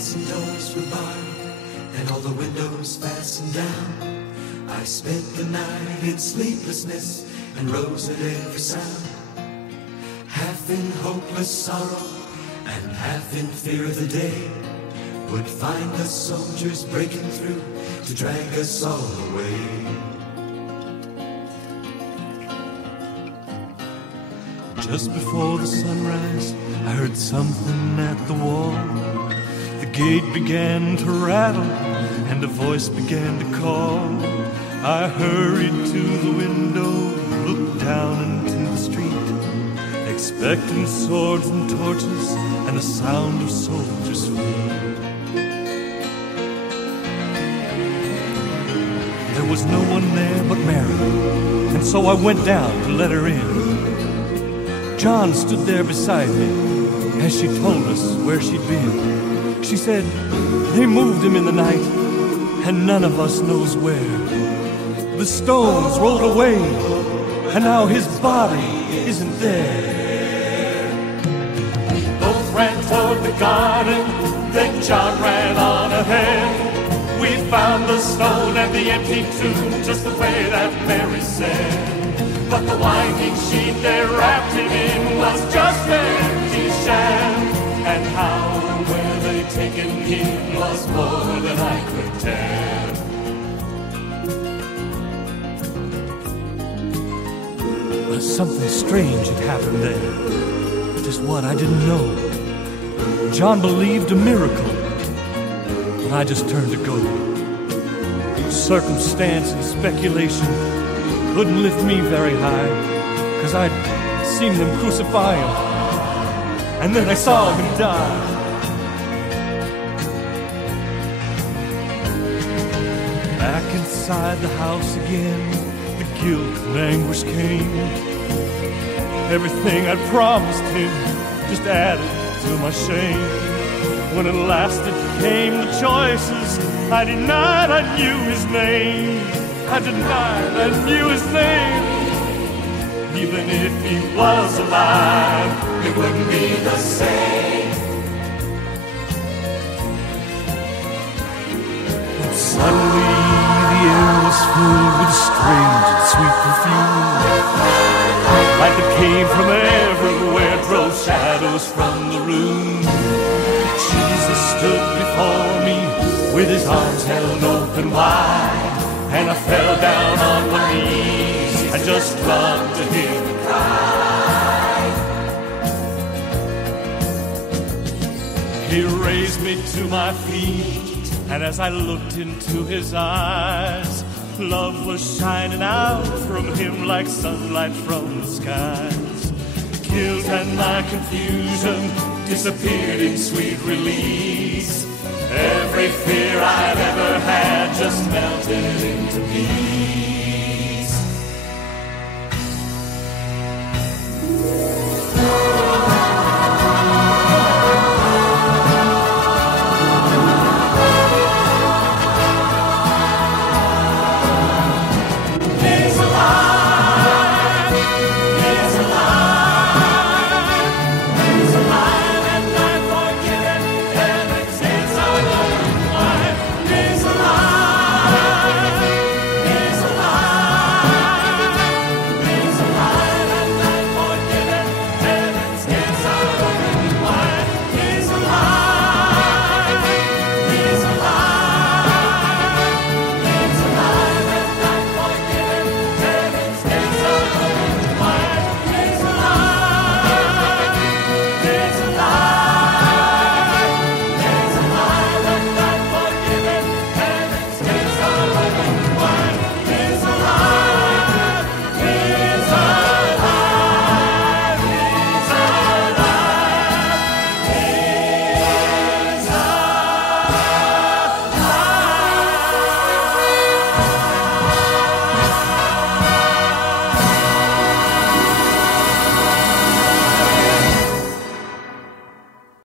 lights and doors were barred, and all the windows fastened down. I spent the night in sleeplessness and rose at every sound, half in hopeless sorrow and half in fear of the day would find us soldiers breaking through to drag us all away. Just before the sunrise, I heard something at the wall. The gate began to rattle, and a voice began to call. I hurried to the window, looked down into the street, expecting swords and torches and the sound of soldiers' feet. There was no one there but Mary, and so I went down to let her in. John stood there beside me as she told us where she'd been. She said, they moved him in the night, and none of us knows where. The stones rolled away, and now his body isn't there. Both ran toward the garden, then John ran on ahead. We found the stone and the empty tomb just the way that Mary said. But the winding sheet they wrapped him in was just an empty sham. And how were they taken him was more than I could tell. But something strange had happened there. Just what I didn't know. John believed a miracle, but I just turned to gold. Circumstance and speculation couldn't lift me very high, 'cause I'd seen them crucify him, and then I saw him die. Back inside the house again, the guilt and anguish came. Everything I'd promised him just added to my shame. When at last it came the choices, I denied I knew his name. I denied I knew his name. Even if he was alive, it wouldn't be the same. But suddenly the air was filled with a strange and sweet perfume. Like it came from everywhere, drove shadows from the room. Jesus stood before me with his arms held open wide, and I fell down on my knees and just clung to him and cried. He raised me to my feet, and as I looked into his eyes, love was shining out from him like sunlight from the skies. Guilt and my confusion disappeared in sweet release. Every fear I'd ever had just melted into peace.